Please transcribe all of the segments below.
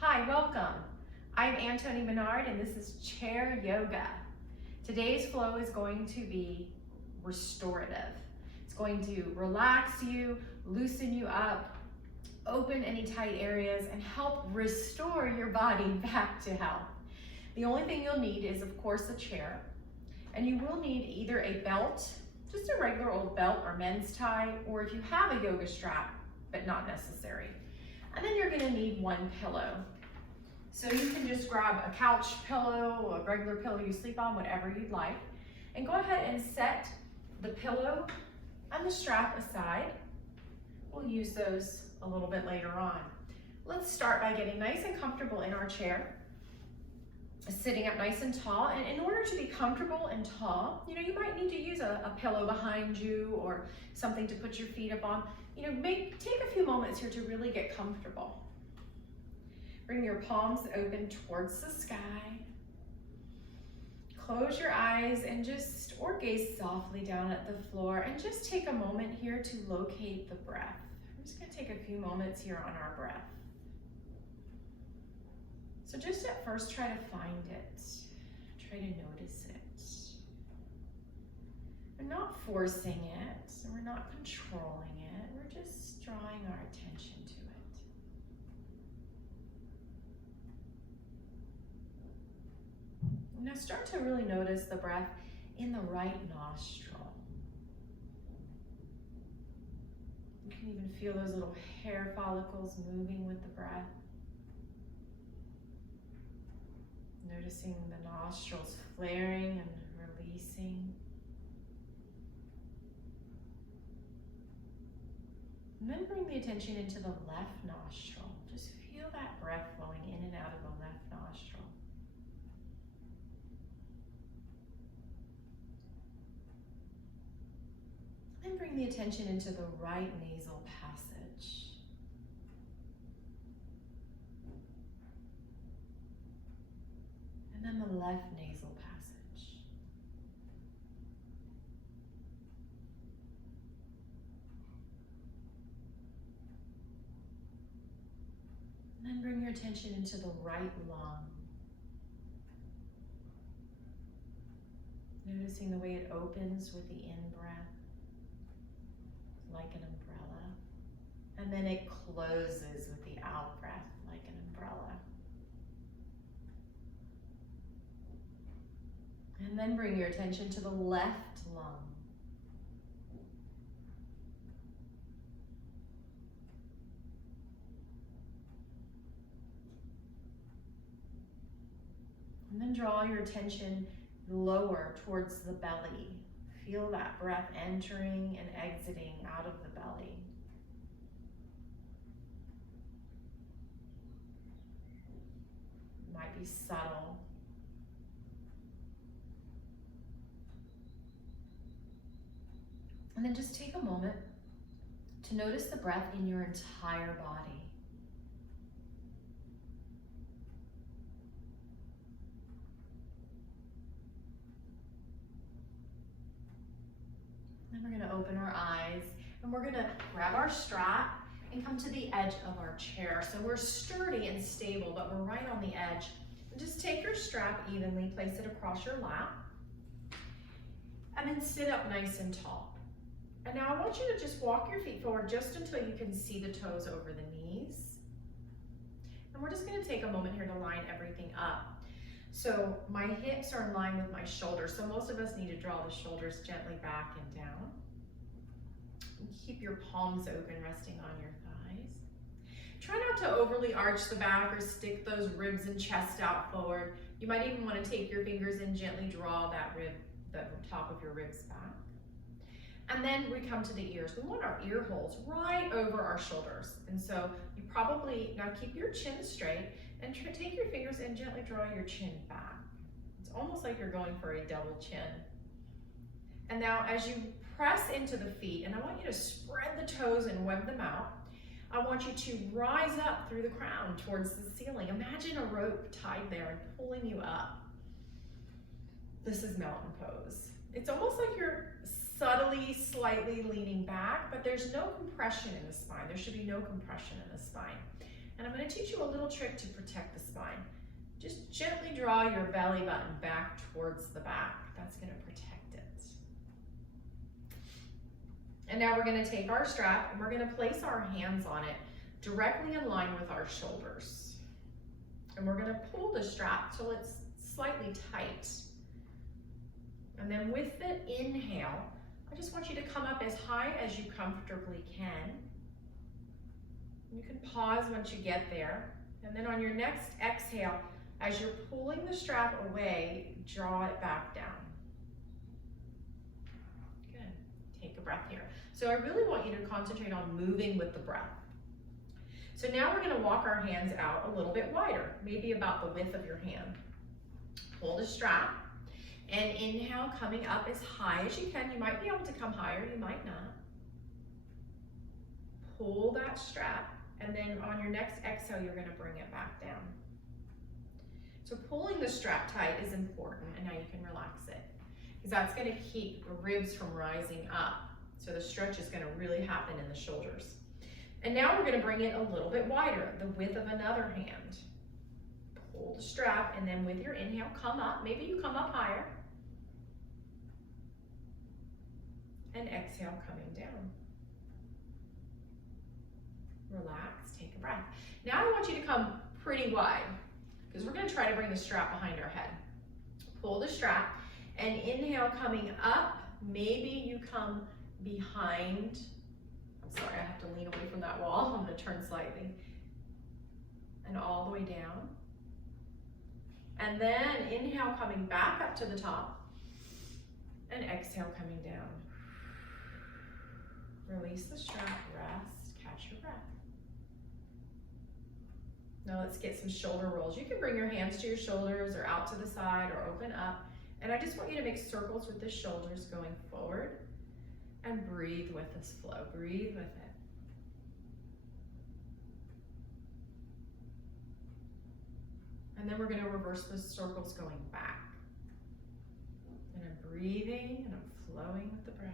Hi, welcome. I'm Toni Minard and this is Chair Yoga. Today's flow is going to be restorative. It's going to relax you, loosen you up, open any tight areas, and help restore your body back to health. The only thing you'll need is, of course, a chair. And you will need either a belt, just a regular old belt or men's tie, or if you have a yoga strap, but not necessary. And then you're gonna need one pillow. So you can just grab a couch pillow, a regular pillow you sleep on, whatever you'd like, and go ahead and set the pillow and the strap aside. We'll use those a little bit later on. Let's start by getting nice and comfortable in our chair, sitting up nice and tall. And in order to be comfortable and tall, you might need to use a pillow behind you or something to put your feet up on. Take a few moments here to really get comfortable. Bring your palms open towards the sky. Close your eyes and or gaze softly down at the floor, and just take a moment here to locate the breath. I'm just gonna take a few moments here on our breath. So just at first, try to find it. Try to notice it. We're not forcing it, and we're not controlling it. We're just drawing our attention to it. Now start to really notice the breath in the right nostril. You can even feel those little hair follicles moving with the breath. Noticing the nostrils flaring and releasing. And then bring the attention into the left nostril. Just feel that breath flowing in and out of the left nostril. Then bring the attention into the right nasal passage. And then the left nasal passage. And then bring your attention into the right lung. Noticing the way it opens with the in-breath, like an umbrella. And then it closes with the out-breath, like an umbrella. And then bring your attention to the left lung. And then draw your attention lower towards the belly. Feel that breath entering and exiting out of the belly. It might be subtle. And then just take a moment to notice the breath in your entire body. Then we're gonna open our eyes and we're gonna grab our strap and come to the edge of our chair. So we're sturdy and stable, but we're right on the edge. And just take your strap evenly, place it across your lap, and then sit up nice and tall. And now I want you to just walk your feet forward just until you can see the toes over the knees. And we're just gonna take a moment here to line everything up. So my hips are in line with my shoulders. So most of us need to draw the shoulders gently back and down. And keep your palms open, resting on your thighs. Try not to overly arch the back or stick those ribs and chest out forward. You might even want to take your fingers and gently draw that the top of your ribs back. And then we come to the ears. We want our ear holes right over our shoulders. And so you probably, now keep your chin straight and take your fingers and gently draw your chin back. It's almost like you're going for a double chin. And now as you press into the feet, and I want you to spread the toes and web them out, I want you to rise up through the crown towards the ceiling. Imagine a rope tied there and pulling you up. This is mountain pose. It's almost like you're subtly, slightly leaning back, but there's no compression in the spine. There should be no compression in the spine. And I'm going to teach you a little trick to protect the spine. Just gently draw your belly button back towards the back. That's going to protect it. And now we're going to take our strap and we're going to place our hands on it directly in line with our shoulders. And we're going to pull the strap till it's slightly tight. And then with the inhale, I just want you to come up as high as you comfortably can. You can pause once you get there. And then on your next exhale, as you're pulling the strap away, draw it back down. Good. Take a breath here. So I really want you to concentrate on moving with the breath. So now we're going to walk our hands out a little bit wider, maybe about the width of your hand. Pull the strap and inhale, coming up as high as you can. You might be able to come higher, you might not. Pull that strap, and then on your next exhale, you're going to bring it back down. So pulling the strap tight is important, and now you can relax it, because that's going to keep the ribs from rising up. So the stretch is going to really happen in the shoulders. And now we're going to bring it a little bit wider, the width of another hand. Pull the strap, and then with your inhale, come up. Maybe you come up higher. And exhale, coming down. Relax, take a breath. Now I want you to come pretty wide, because we're going to try to bring the strap behind our head. Pull the strap, and inhale, coming up. Maybe you come behind. I'm sorry, I have to lean away from that wall. I'm going to turn slightly. And all the way down. And then inhale, coming back up to the top. And exhale, coming down. Release the strap, rest, catch your breath. Now let's get some shoulder rolls. You can bring your hands to your shoulders or out to the side or open up. And I just want you to make circles with the shoulders going forward. And breathe with this flow, breathe with it. And then we're going to reverse those circles going back. And I'm breathing and I'm flowing with the breath.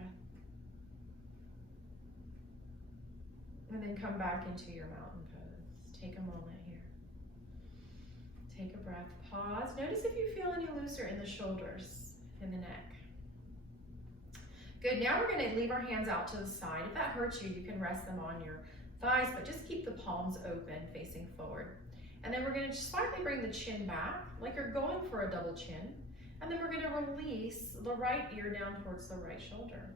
And then come back into your mountain pose. Take a moment here. Take a breath, pause. Notice if you feel any looser in the shoulders, in the neck. Good, now we're going to leave our hands out to the side. If that hurts you, you can rest them on your thighs, but just keep the palms open, facing forward. And then we're going to slightly bring the chin back, like you're going for a double chin. And then we're going to release the right ear down towards the right shoulder.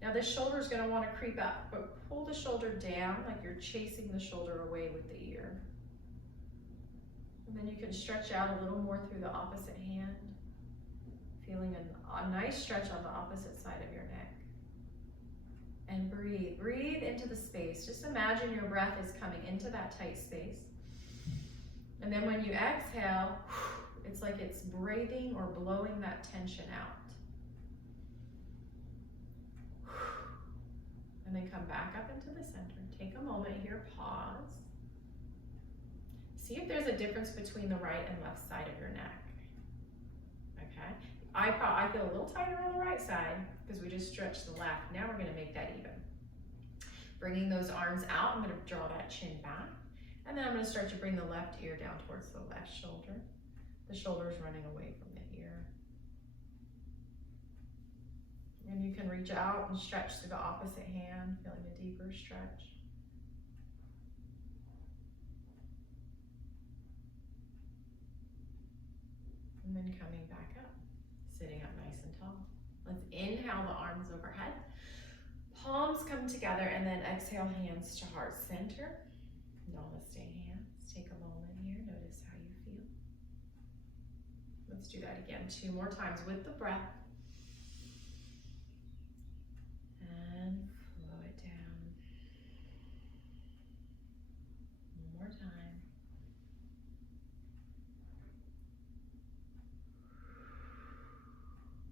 Now this shoulder is going to want to creep up, but pull the shoulder down like you're chasing the shoulder away with the ear. And then you can stretch out a little more through the opposite hand. Feeling a nice stretch on the opposite side of your neck. And breathe. Breathe into the space. Just imagine your breath is coming into that tight space. And then when you exhale, it's like it's breathing or blowing that tension out. And then come back up into the center. Take a moment here, pause. See if there's a difference between the right and left side of your neck. Okay? I feel a little tighter on the right side because we just stretched the left. Now we're going to make that even. Bringing those arms out, I'm going to draw that chin back. And then I'm going to start to bring the left ear down towards the left shoulder. The shoulder is running away from the ear. And you can reach out and stretch to the opposite hand, feeling a deeper stretch. And then coming back up, sitting up nice and tall. Let's inhale the arms overhead. Palms come together, and then exhale, hands to heart center. Namaste hands. Take a moment here. Notice how you feel. Let's do that again 2 more times with the breath. And flow it down. 1 more time.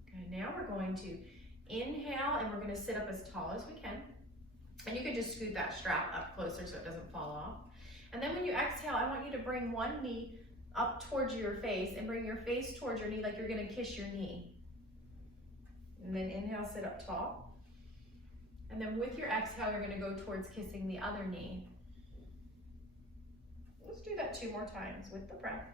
Okay, now we're going to inhale, and we're going to sit up as tall as we can. And you can just scoot that strap up closer so it doesn't fall off. And then when you exhale, I want you to bring one knee up towards your face and bring your face towards your knee like you're going to kiss your knee. And then inhale, sit up tall. And then with your exhale, you're going to go towards kissing the other knee. let's do that 2 more times with the breath.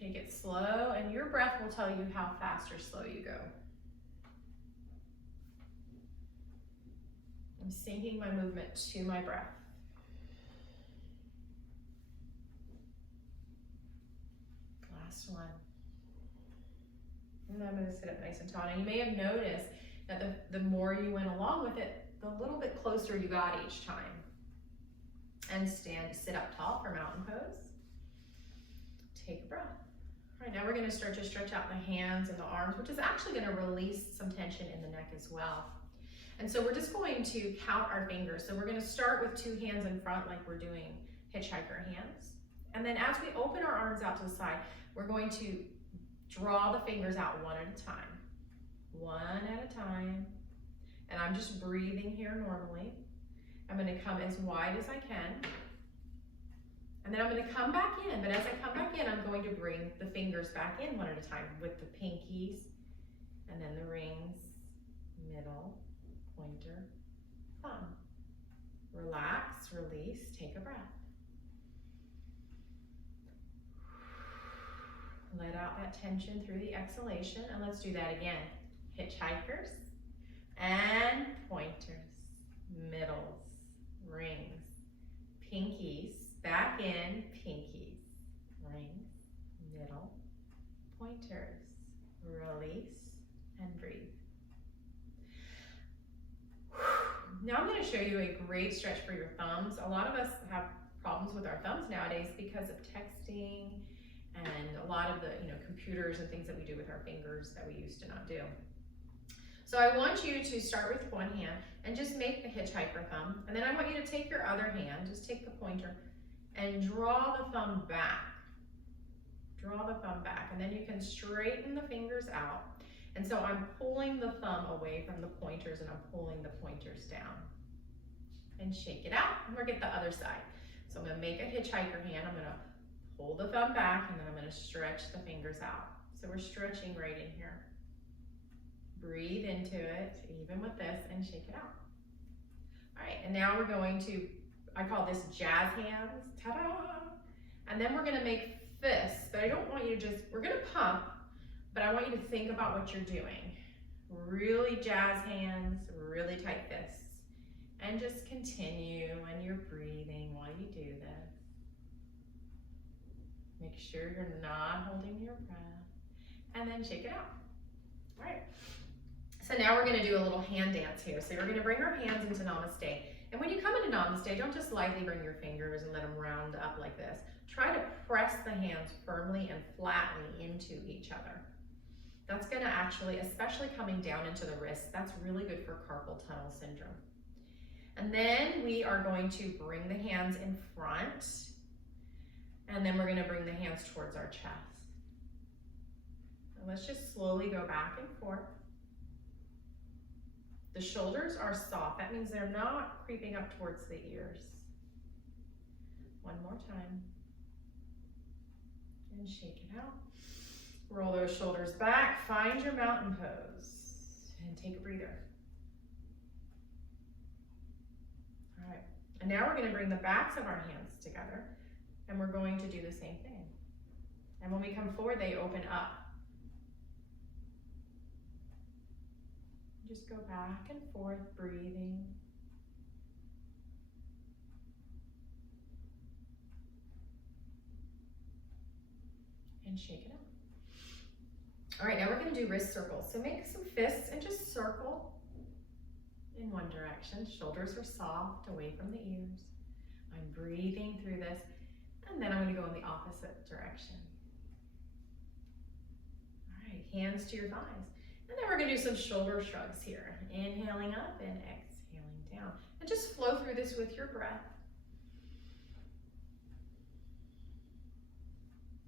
Take it slow, and your breath will tell you how fast or slow you go. I'm syncing my movement to my breath. Last one. And I'm going to sit up nice and tall. Now you may have noticed that the more you went along with it, the little bit closer you got each time. And sit up tall for mountain pose. Take a breath. All right, now we're going to start to stretch out the hands and the arms, which is actually going to release some tension in the neck as well. And so we're just going to count our fingers. So we're going to start with 2 hands in front like we're doing hitchhiker hands. And then as we open our arms out to the side, we're going to draw the fingers out one at a time. One at a time. And I'm just breathing here normally. I'm going to come as wide as I can. And then I'm going to come back in. But as I come back in, I'm going to bring the fingers back in one at a time with the pinkies and then the rings, middle, pointer, thumb. Relax, release, take a breath. Let out that tension through the exhalation, and let's do that again. Hitchhikers and pointers, middles, rings, pinkies, back in, pinkies, rings, middle, pointers, release, and breathe. Now I'm going to show you a great stretch for your thumbs. A lot of us have problems with our thumbs nowadays because of texting and a lot of the computers and things that we do with our fingers that we used to not do. So I want you to start with one hand and just make the hitchhiker thumb. And then I want you to take your other hand, just take the pointer and draw the thumb back. Draw the thumb back, and then you can straighten the fingers out. And so I'm pulling the thumb away from the pointers and I'm pulling the pointers down. And shake it out, and we'll get the other side. So I'm gonna make a hitchhiker hand, I'm gonna pull the thumb back, and then I'm gonna stretch the fingers out. So we're stretching right in here. Breathe into it, even with this, and shake it out. All right, and now we're going to, I call this jazz hands, ta-da! And then we're gonna make fists, but I don't want you to just, we're gonna pump, but I want you to think about what you're doing. Really jazz hands, really tight fists. And just continue when you're breathing while you do this. Make sure you're not holding your breath. And then shake it out. All right. So now we're gonna do a little hand dance here. So we're gonna bring our hands into Namaste. And when you come into Namaste, don't just lightly bring your fingers and let them round up like this. Try to press the hands firmly and flatly into each other. That's gonna actually, especially coming down into the wrists, that's really good for carpal tunnel syndrome. And then we are going to bring the hands in front, and then we're gonna bring the hands towards our chest. And let's just slowly go back and forth. The shoulders are soft. That means they're not creeping up towards the ears. One more time. And shake it out. Roll those shoulders back. Find your mountain pose. And take a breather. All right. And now we're going to bring the backs of our hands together. And we're going to do the same thing. And when we come forward, they open up. Just go back and forth, breathing. And shake it out. All right, now we're going to do wrist circles. So make some fists and just circle in one direction. Shoulders are soft, away from the ears. I'm breathing through this, and then I'm going to go in the opposite direction. All right, hands to your thighs. And then we're going to do some shoulder shrugs here. Inhaling up and exhaling down. And just flow through this with your breath.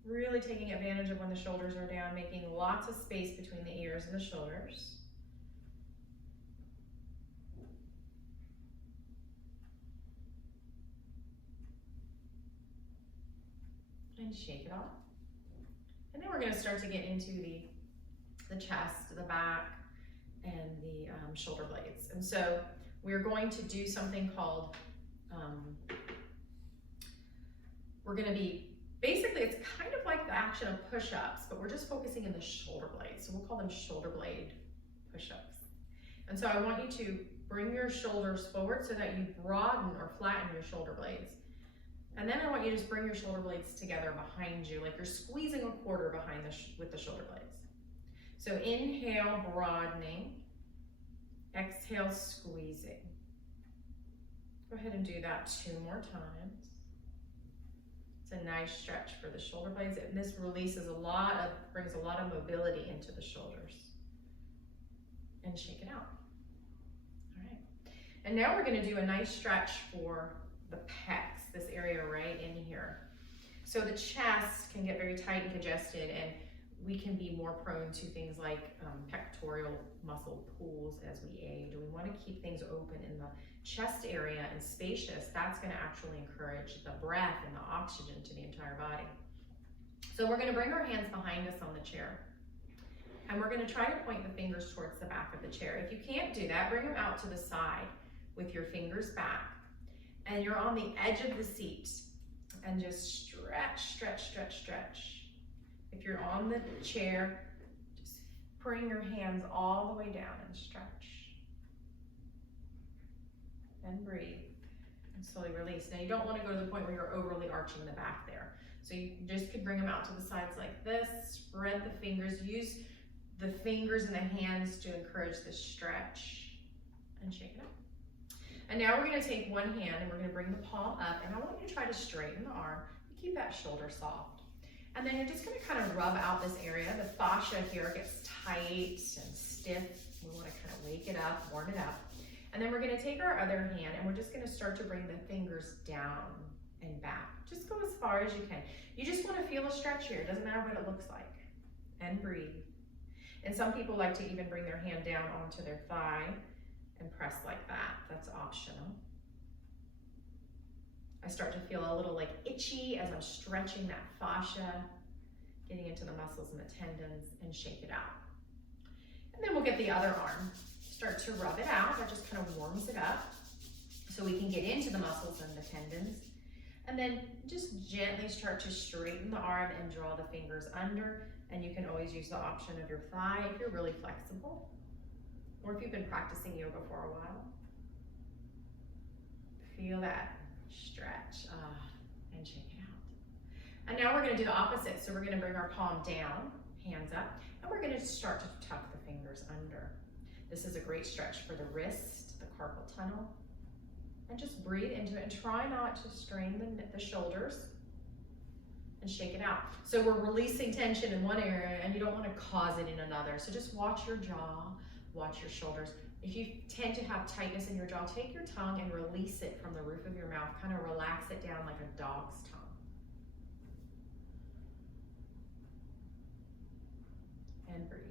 Really taking advantage of when the shoulders are down, making lots of space between the ears and the shoulders. And shake it off. And then we're going to start to get into the chest, the back, shoulder blades. And so we're going to do something called, we're gonna be, basically it's kind of like the action of push-ups, but we're just focusing in the shoulder blades. So we'll call them shoulder blade push-ups. And so I want you to bring your shoulders forward so that you broaden or flatten your shoulder blades. And then I want you to just bring your shoulder blades together behind you, like you're squeezing a quarter behind with the shoulder blades. So inhale, broadening. Exhale, squeezing. Go ahead and do that 2 more times. It's a nice stretch for the shoulder blades. And this releases brings a lot of mobility into the shoulders. And shake it out. All right. And now we're gonna do a nice stretch for the pecs, this area right in here. So the chest can get very tight and congested, and we can be more prone to things like pectoral muscle pulls as we age. We want to keep things open in the chest area and spacious. That's going to actually encourage the breath and the oxygen to the entire body. So we're going to bring our hands behind us on the chair, and we're going to try to point the fingers towards the back of the chair. If you can't do that, bring them out to the side with your fingers back, and you're on the edge of the seat, and just stretch, stretch, stretch, stretch. If you're on the chair, just bring your hands all the way down and stretch. And breathe. And slowly release. Now you don't want to go to the point where you're overly arching the back there. So you just could bring them out to the sides like this, spread the fingers, use the fingers and the hands to encourage this stretch, and shake it up. And now we're going to take one hand and we're going to bring the palm up, and I want you to try to straighten the arm. Keep that shoulder soft. And then you're just going to kind of rub out this area. The fascia here gets tight and stiff. We want to kind of wake it up, warm it up. And then we're going to take our other hand and we're just going to start to bring the fingers down and back. Just go as far as you can. You just want to feel a stretch here. It doesn't matter what it looks like. And breathe. And some people like to even bring their hand down onto their thigh and press like that. That's optional. I start to feel a little like itchy as I'm stretching that fascia, getting into the muscles and the tendons, and shake it out. And then we'll get the other arm, start to rub it out. That just kind of warms it up so we can get into the muscles and the tendons. And then just gently start to straighten the arm and draw the fingers under. And you can always use the option of your thigh if you're really flexible, or if you've been practicing yoga for a while. Feel that stretch, and shake it out. And now we're going to do the opposite. So we're going to bring our palm down, hands up, and we're going to start to tuck the fingers under. This is a great stretch for the wrist, the carpal tunnel, and just breathe into it and try not to strain the shoulders, and shake it out. So we're releasing tension in one area and you don't want to cause it in another. So just watch your jaw, watch your shoulders. If you tend to have tightness in your jaw, take your tongue and release it from the roof of your mouth. Kind of relax it down like a dog's tongue. And breathe.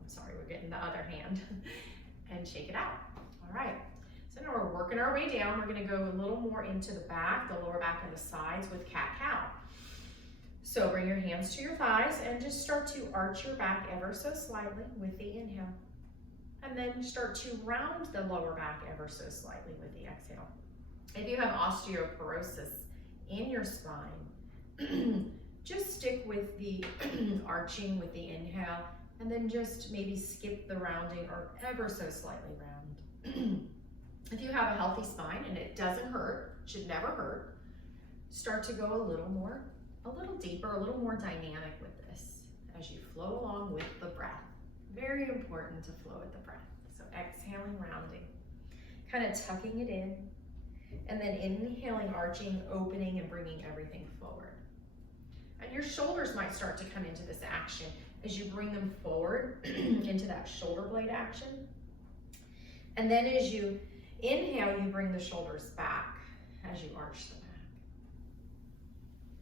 I'm sorry, we're getting the other hand. And shake it out. All right. So now we're working our way down. We're going to go a little more into the back, the lower back and the sides with cat-cow. So bring your hands to your thighs and just start to arch your back ever so slightly with the inhale. And then start to round the lower back ever so slightly with the exhale. If you have osteoporosis in your spine, just stick with the arching with the inhale, and then just maybe skip the rounding or ever so slightly round. If you have a healthy spine and it doesn't hurt, should never hurt, start to go a little deeper, a little more dynamic with this as you flow along with the breath. Very important to flow with the breath. So exhaling, rounding, kind of tucking it in, and then inhaling, arching, opening, and bringing everything forward. And your shoulders might start to come into this action as you bring them forward into that shoulder blade action. And then as you inhale, you bring the shoulders back as you arch the back.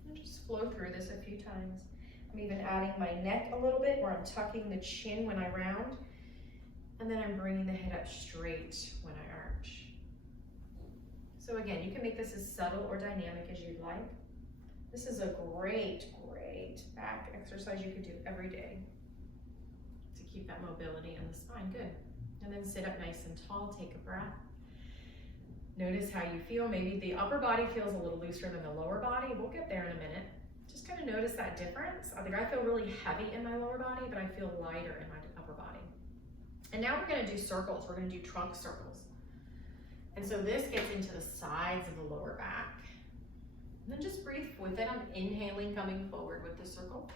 And just flow through this a few times. I'm even adding my neck a little bit where I'm tucking the chin when I round. And then I'm bringing the head up straight when I arch. So again, you can make this as subtle or dynamic as you'd like. This is a great, great back exercise you could do every day to keep that mobility in the spine. Good. And then sit up nice and tall, take a breath. Notice how you feel. Maybe the upper body feels a little looser than the lower body. We'll get there in a minute. Just kind of notice that difference. I think I feel really heavy in my lower body, but I feel lighter in my upper body. And now we're gonna do circles. We're gonna do trunk circles. And so this gets into the sides of the lower back. And then just breathe with it. I'm inhaling, coming forward with the circle.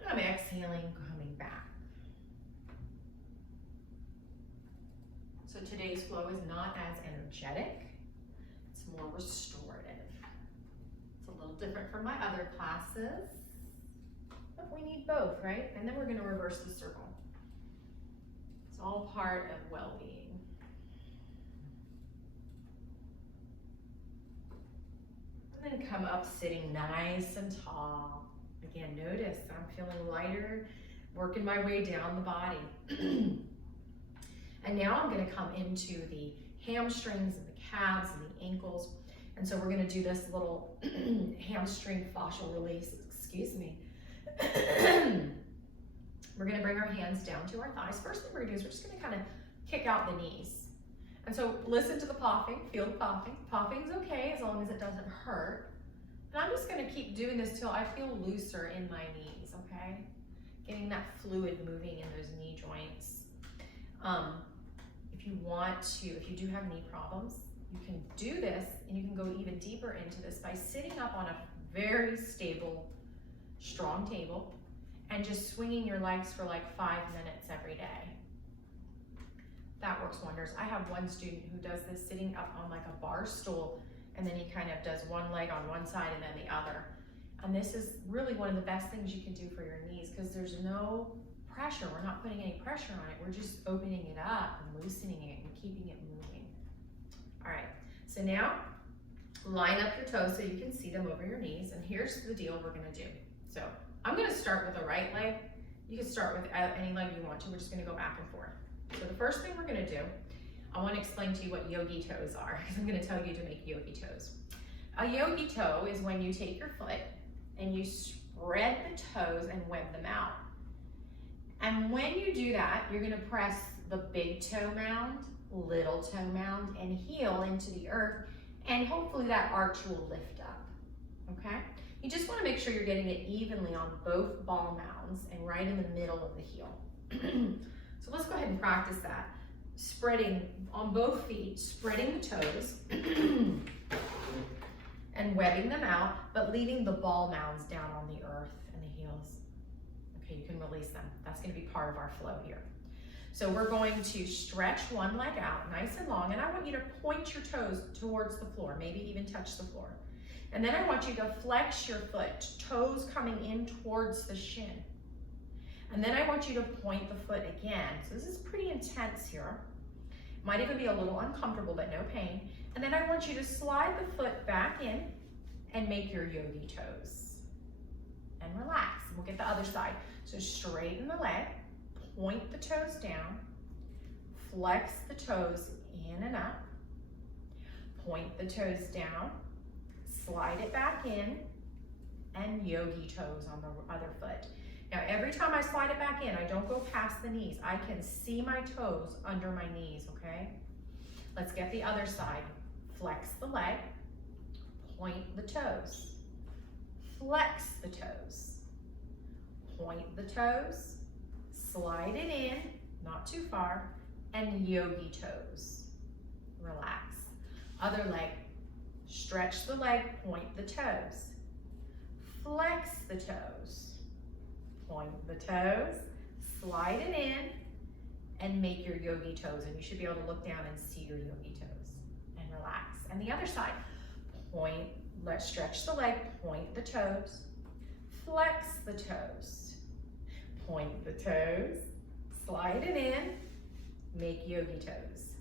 And I'm exhaling, coming back. So today's flow is not as energetic. It's more restorative. It's a little different from my other classes, but we need both, right? And then we're gonna reverse the circle. It's all part of well-being. And then come up sitting nice and tall. Again, notice I'm feeling lighter, working my way down the body. And now I'm gonna come into the hamstrings and the calves and the ankles. And so we're gonna do this little hamstring fascial release, excuse me. We're gonna bring our hands down to our thighs. First thing we're gonna do is we're just gonna kind of kick out the knees. And so listen to the popping, feel the popping. Popping's okay as long as it doesn't hurt. And I'm just gonna keep doing this till I feel looser in my knees, okay? Getting that fluid moving in those knee joints. If you want to, if you do have knee problems, you can do this and you can go even deeper into this by sitting up on a very stable, strong table and just swinging your legs for like 5 minutes every day. That works wonders. I have one student who does this sitting up on like a bar stool, and then he kind of does one leg on one side and then the other. And this is really one of the best things you can do for your knees because there's no pressure. We're not putting any pressure on it. We're just opening it up and loosening it and keeping it moving. All right, so now line up your toes so you can see them over your knees. And here's the deal we're gonna do. So I'm gonna start with the right leg. You can start with any leg you want to. We're just gonna go back and forth. So the first thing we're gonna do, I wanna explain to you what yogi toes are because I'm gonna tell you to make yogi toes. A yogi toe is when you take your foot and you spread the toes and web them out. And when you do that, you're gonna press the big toe mound, little toe mound, and heel into the earth, and hopefully that arch will lift up, okay? You just wanna make sure you're getting it evenly on both ball mounds and right in the middle of the heel. So let's go ahead and practice that. Spreading on both feet, spreading the toes, and webbing them out, but leaving the ball mounds down on the earth and the heels. Okay, you can release them. That's gonna be part of our flow here. So we're going to stretch one leg out nice and long, and I want you to point your toes towards the floor, maybe even touch the floor. And then I want you to flex your foot, toes coming in towards the shin. And then I want you to point the foot again. So this is pretty intense here. Might even be a little uncomfortable, but no pain. And then I want you to slide the foot back in and make your yogi toes. And relax, and we'll get the other side. So straighten the leg, point the toes down, flex the toes in and up, point the toes down, slide it back in, and yogi toes on the other foot. Now, every time I slide it back in, I don't go past the knees. I can see my toes under my knees, okay? Let's get the other side. Flex the leg, point the toes, flex the toes, point the toes, slide it in, not too far, and yogi toes. Relax. Other leg, stretch the leg, point the toes, flex the toes, point the toes, slide it in, and make your yogi toes. And you should be able to look down and see your yogi toes and relax. And the other side, point, let's stretch the leg, point the toes, flex the toes, point the toes, slide it in, make yogi toes.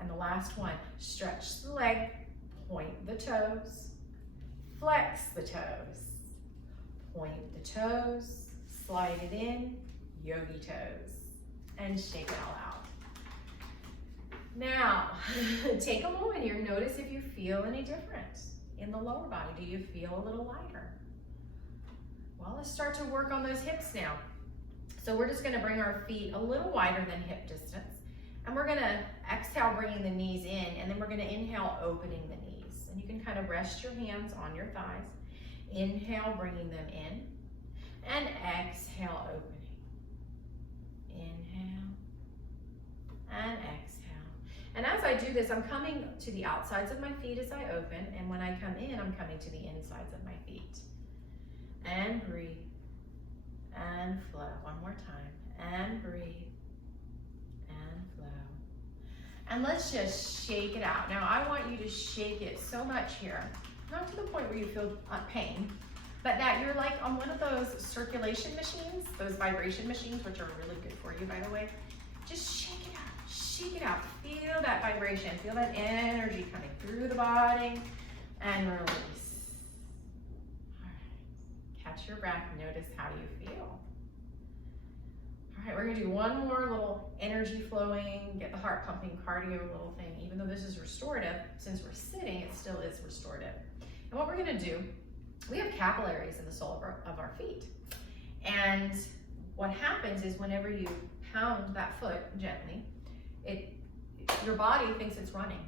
And the last one, stretch the leg, point the toes, flex the toes, point the toes, slide it in, yogi toes, and shake it all out. Now, take a moment here, notice if you feel any difference in the lower body. Do you feel a little lighter? Well, let's start to work on those hips now. So we're just gonna bring our feet a little wider than hip distance. And we're gonna exhale, bringing the knees in, and then we're gonna inhale, opening the knees. And you can kind of rest your hands on your thighs. Inhale, bringing them in, and exhale, opening. Inhale, and exhale. And as I do this, I'm coming to the outsides of my feet as I open, and when I come in, I'm coming to the insides of my feet. And breathe, and flow. One more time, and breathe, and flow. And let's just shake it out. Now I want you to shake it so much here, not to the point where you feel pain, but that you're like on one of those circulation machines, those vibration machines, which are really good for you, by the way. Just shake it out, shake it out. Feel that vibration, feel that energy coming through the body, and release. All right, catch your breath, notice how you feel. All right, we're gonna do one more little energy flowing, get the heart pumping cardio little thing. Even though this is restorative, since we're sitting, it still is restorative. And what we're gonna do, we have capillaries in the sole of our feet. And what happens is whenever you pound that foot gently, your body thinks it's running.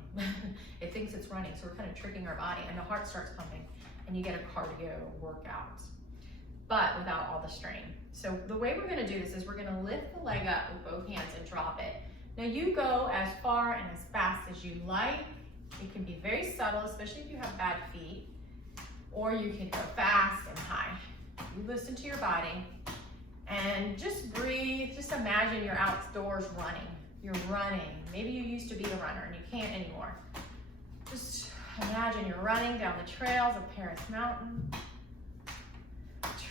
It thinks it's running, so we're kind of tricking our body, and the heart starts pumping, and you get a cardio workout, but without all the strain. So the way we're gonna do this is we're gonna lift the leg up with both hands and drop it. Now you go as far and as fast as you like. It can be very subtle, especially if you have bad feet, or you can go fast and high. You listen to your body and just breathe. Just imagine you're outdoors running. You're running. Maybe you used to be a runner and you can't anymore. Just imagine you're running down the trails of Paris Mountain.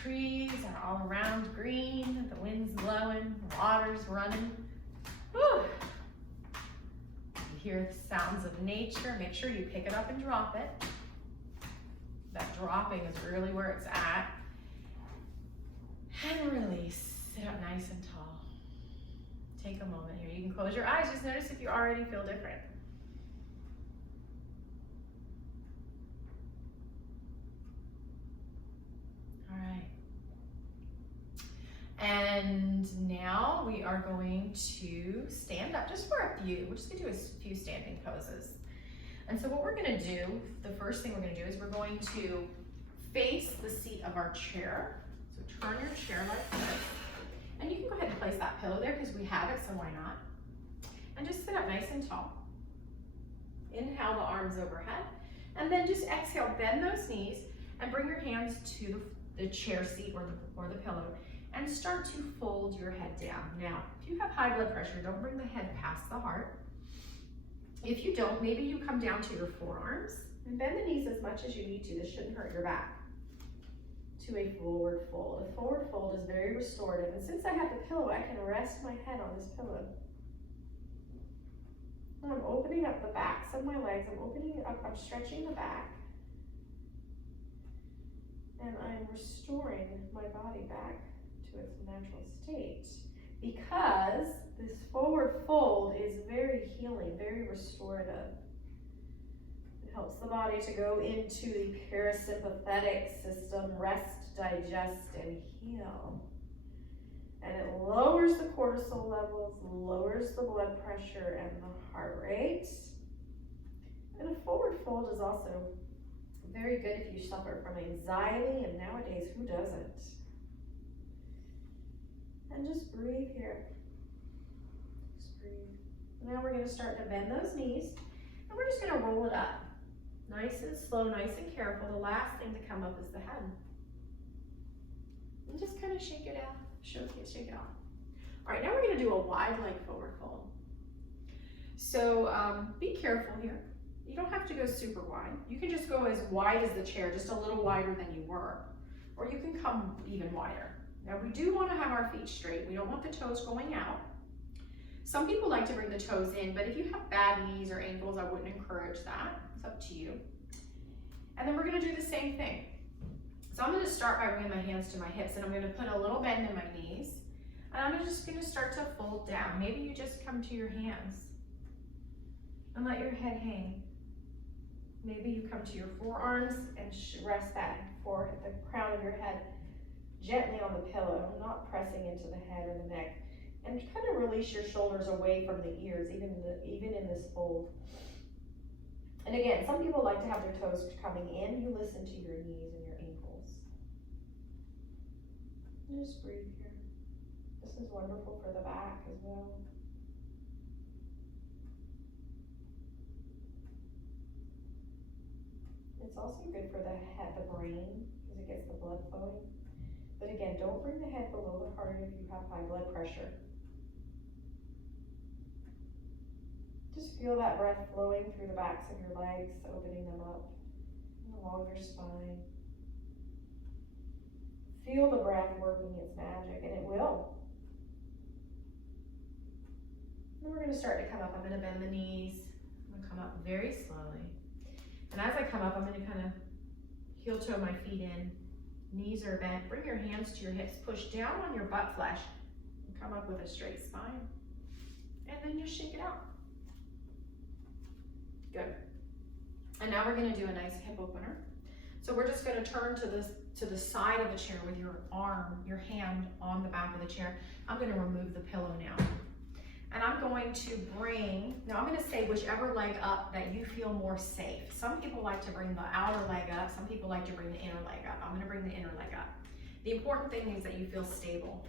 Trees are all around green, the wind's blowing, the water's running. Whew. You hear the sounds of nature. Make sure you pick it up and drop it. That dropping is really where it's at. And release. Sit up nice and tall. Take a moment here. You can close your eyes. Just notice if you already feel different. All right. And now we are going to stand up just for a few. We're just gonna do a few standing poses. And so what we're gonna do, the first thing we're gonna do is we're going to face the seat of our chair. So turn your chair like this. And you can go ahead and place that pillow there because we have it, so why not? And just sit up nice and tall. Inhale the arms overhead. And then just exhale, bend those knees and bring your hands to the chair seat or the pillow and start to fold your head down. Now, if you have high blood pressure, don't bring the head past the heart. If you don't, maybe you come down to your forearms and bend the knees as much as you need to. This shouldn't hurt your back. To a forward fold. A forward fold is very restorative. And since I have the pillow, I can rest my head on this pillow. And I'm opening up the backs of my legs. I'm opening it up. I'm stretching the back. And I'm restoring my body back to its natural state. Because this forward fold is very healing, very restorative. It helps the body to go into the parasympathetic system, rest, digest, and heal. And it lowers the cortisol levels, lowers the blood pressure and the heart rate. And a forward fold is also very good if you suffer from anxiety, and nowadays, who doesn't? And just breathe here. Just breathe. Now we're going to start to bend those knees, and we're just going to roll it up. Nice and slow, nice and careful. The last thing to come up is the head. And just kind of shake it out. Shake it off. All right, now we're going to do a wide leg forward fold. So be careful here. You don't have to go super wide. You can just go as wide as the chair, just a little wider than you were. Or you can come even wider. Now we do want to have our feet straight. We don't want the toes going out. Some people like to bring the toes in, but if you have bad knees or ankles, I wouldn't encourage that. It's up to you. And then we're going to do the same thing. So I'm going to start by bringing my hands to my hips, and I'm going to put a little bend in my knees. And I'm just going to start to fold down. Maybe you just come to your hands and let your head hang. Maybe you come to your forearms and rest that forehead, the crown of your head gently on the pillow, not pressing into the head or the neck. And kind of release your shoulders away from the ears, even in this fold. And again, some people like to have their toes coming in. You listen to your knees and your ankles. And just breathe here. This is wonderful for the back as well. It's also good for the head, the brain, because it gets the blood flowing. But again, don't bring the head below the heart if you have high blood pressure. Just feel that breath flowing through the backs of your legs, opening them up along your spine. Feel the breath working its magic, and it will. And we're going to start to come up. I'm going to bend the knees. I'm going to come up very slowly. And as I come up, I'm going to kind of heel toe my feet in. Knees are bent. Bring your hands to your hips. Push down on your butt flesh. And come up with a straight spine. And then just shake it out. Good. And now we're going to do a nice hip opener. So we're just going to turn to the side of the chair with your arm, your hand on the back of the chair. I'm going to remove the pillow now. And I'm going to now I'm going to say whichever leg up that you feel more safe. Some people like to bring the outer leg up. Some people like to bring the inner leg up. I'm going to bring the inner leg up. The important thing is that you feel stable.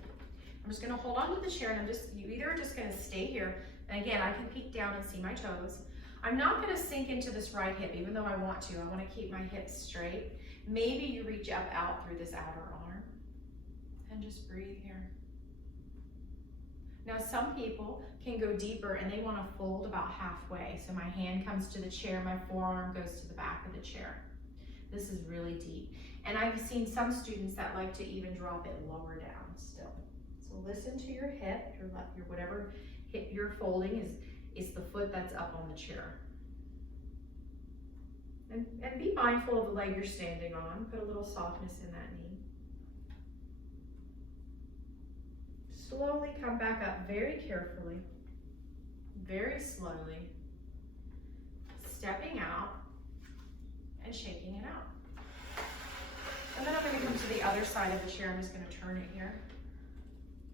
I'm just going to hold on to the chair, and you either are just going to stay here. And again, I can peek down and see my toes. I'm not going to sink into this right hip, even though I want to. I want to keep my hips straight. Maybe you reach up out through this outer arm and just breathe here. Now, some people can go deeper and they want to fold about halfway. So my hand comes to the chair, my forearm goes to the back of the chair. This is really deep. And I've seen some students that like to even drop it lower down still. So listen to your hip, your whatever hip you're folding is the foot that's up on the chair. And be mindful of the leg you're standing on. Put a little softness in that knee. Slowly come back up very carefully, very slowly, stepping out and shaking it out. And then I'm going to come to the other side of the chair. I'm just going to turn it here.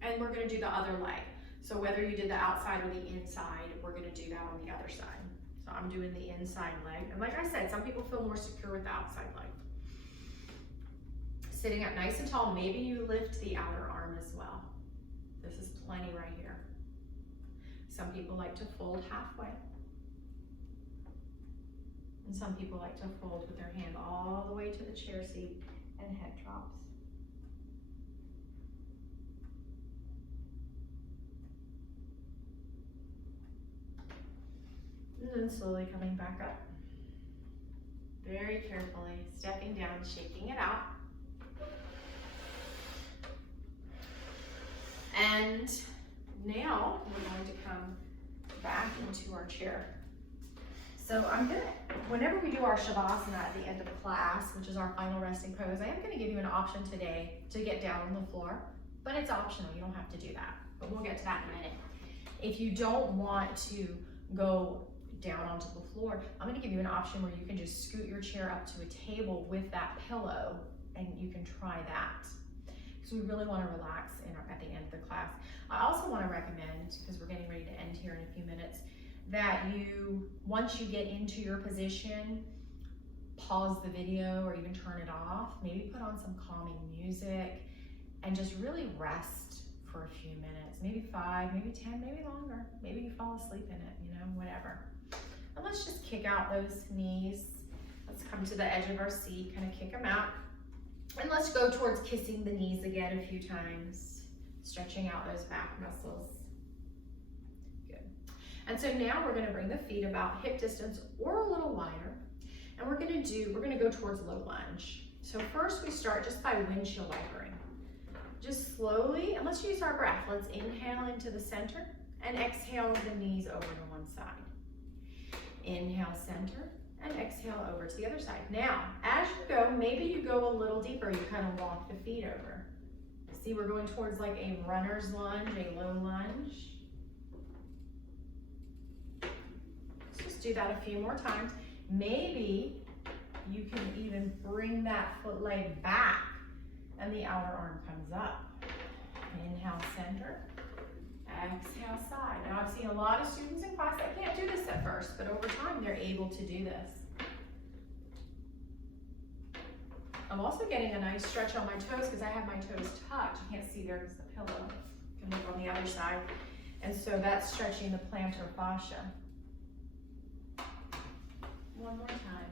And we're going to do the other leg. So whether you did the outside or the inside, we're going to do that on the other side. So I'm doing the inside leg. And like I said, some people feel more secure with the outside leg. Sitting up nice and tall, maybe you lift the outer arm as well. This is plenty right here. Some people like to fold halfway. And some people like to fold with their hand all the way to the chair seat and head drops. And then slowly coming back up. Very carefully, stepping down, shaking it out. And now we're going to come back into our chair. So whenever we do our Shavasana at the end of the class, which is our final resting pose, I am going to give you an option today to get down on the floor, but it's optional. You don't have to do that, but we'll get to that in a minute. If you don't want to go down onto the floor, I'm going to give you an option where you can just scoot your chair up to a table with that pillow, and you can try that. Because we really want to relax at the end of the class. I also want to recommend, because we're getting ready to end here in a few minutes, that once you get into your position, pause the video or even turn it off, maybe put on some calming music, and just really rest for a few minutes, maybe 5, maybe 10, maybe longer. Maybe you fall asleep in it, whatever. And let's just kick out those knees. Let's come to the edge of our seat, kind of kick them out. And let's go towards kissing the knees again a few times, stretching out those back muscles. Good. And so now we're going to bring the feet about hip distance or a little wider. And we're going to go towards low lunge. So first we start just by windshield wipering. Just slowly, and let's use our breath. Let's inhale into the center and exhale the knees over to one side. Inhale center and exhale over to the other side. Now, as you go, maybe you go a little deeper. You kind of walk the feet over. See, we're going towards like a runner's lunge, a low lunge. Let's just do that a few more times. Maybe you can even bring that foot leg back and the outer arm comes up. Inhale, center. Exhale, side. Now I've seen a lot of students in class that can't do this at first, but over time they're able to do this. I'm also getting a nice stretch on my toes because I have my toes tucked. You can't see there because the pillow. You can look on the other side. And so that's stretching the plantar fascia. One more time.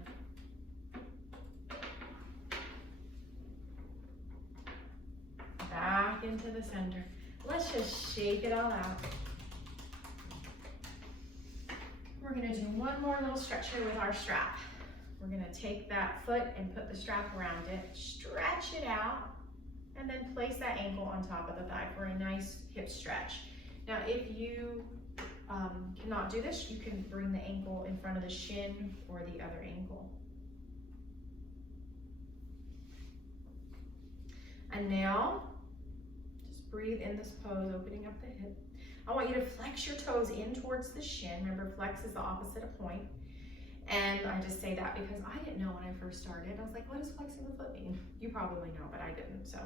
Back into the center. Let's just shake it all out. We're gonna do one more little stretch here with our strap. We're gonna take that foot and put the strap around it, stretch it out, and then place that ankle on top of the thigh for a nice hip stretch. Now, if you cannot do this, you can bring the ankle in front of the shin or the other ankle. And now, just breathe in this pose, opening up the hip. I want you to flex your toes in towards the shin. Remember, flex is the opposite of point. And I just say that because I didn't know when I first started. I was like, what does flexing the foot mean? You probably know, but I didn't. So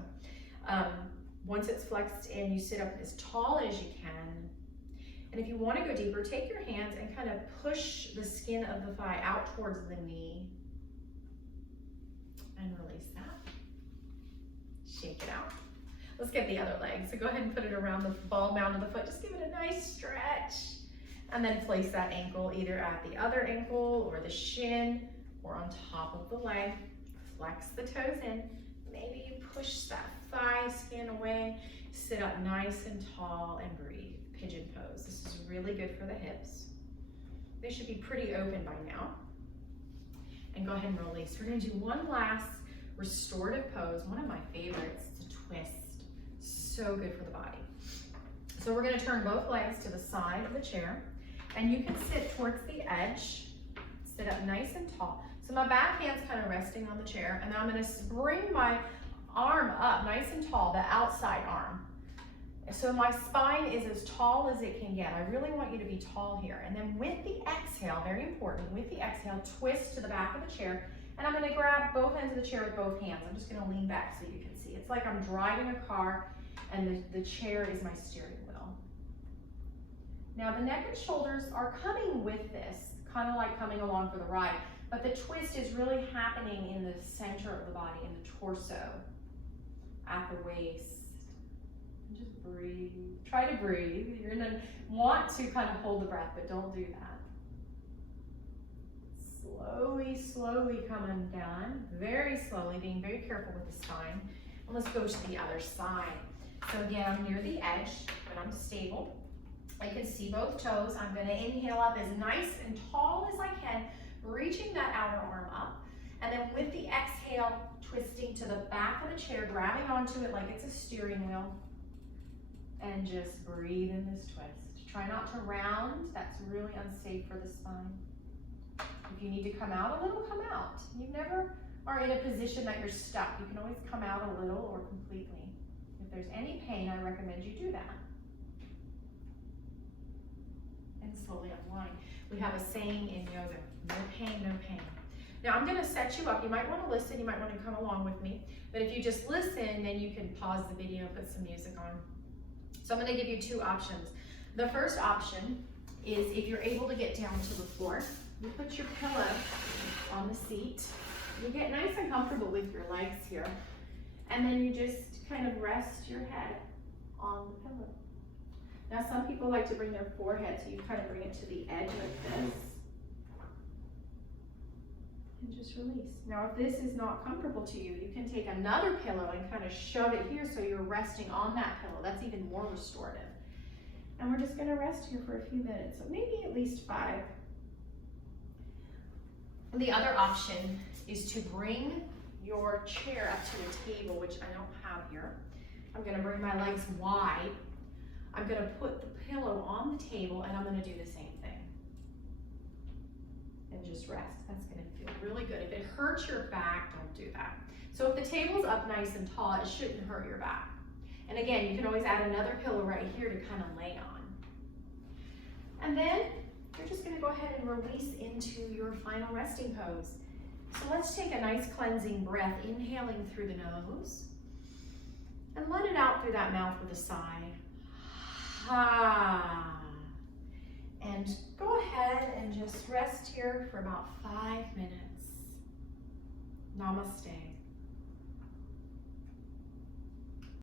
once it's flexed in, you sit up as tall as you can. And if you want to go deeper, take your hands and kind of push the skin of the thigh out towards the knee. And release that. Shake it out. Let's get the other leg. So go ahead and put it around the ball mound of the foot. Just give it a nice stretch. And then place that ankle either at the other ankle or the shin or on top of the leg. Flex the toes in. Maybe you push that thigh skin away. Sit up nice and tall and breathe. Pigeon pose. This is really good for the hips. They should be pretty open by now. And go ahead and release. We're going to do one last restorative pose. One of my favorites. It's a twist. So good for the body. So we're going to turn both legs to the side of the chair. And you can sit towards the edge, sit up nice and tall. So my back hand's kind of resting on the chair, and I'm gonna bring my arm up nice and tall, the outside arm. So my spine is as tall as it can get. I really want you to be tall here. And then with the exhale, very important, with the exhale, twist to the back of the chair, and I'm gonna grab both ends of the chair with both hands. I'm just gonna lean back so you can see. It's like I'm driving a car, and the chair is my steering wheel. Now the neck and shoulders are coming with this, kind of like coming along for the ride, but the twist is really happening in the center of the body, in the torso, at the waist. And just breathe. Try to breathe. You're gonna want to kind of hold the breath, but don't do that. Slowly, slowly come undone. Very slowly, being very careful with the spine. And let's go to the other side. So again, I'm near the edge, but I'm stable. I can see both toes. I'm going to inhale up as nice and tall as I can, reaching that outer arm up. And then with the exhale, twisting to the back of the chair, grabbing onto it like it's a steering wheel. And just breathe in this twist. Try not to round. That's really unsafe for the spine. If you need to come out a little, come out. You never are in a position that you're stuck. You can always come out a little or completely. If there's any pain, I recommend you do that. And slowly unwind. We have a saying in yoga, no pain, no pain. Now I'm gonna set you up. You might wanna listen, you might wanna come along with me, but if you just listen, then you can pause the video and put some music on. So I'm gonna give you two options. The first option is if you're able to get down to the floor, you put your pillow on the seat. You get nice and comfortable with your legs here. And then you just kind of rest your head on the pillow. Now some people like to bring their forehead, so you kind of bring it to the edge like this. And just release. Now if this is not comfortable to you, you can take another pillow and kind of shove it here so you're resting on that pillow. That's even more restorative. And we're just gonna rest here for a few minutes, so maybe at least 5. The other option is to bring your chair up to a table, which I don't have here. I'm gonna bring my legs wide. I'm gonna put the pillow on the table and I'm gonna do the same thing. And just rest. That's gonna feel really good. If it hurts your back, don't do that. So if the table's up nice and tall, it shouldn't hurt your back. And again, you can always add another pillow right here to kind of lay on. And then you're just gonna go ahead and release into your final resting pose. So let's take a nice cleansing breath, inhaling through the nose And let it out through that mouth with a sigh. Ha. And go ahead and just rest here for about 5 minutes. Namaste.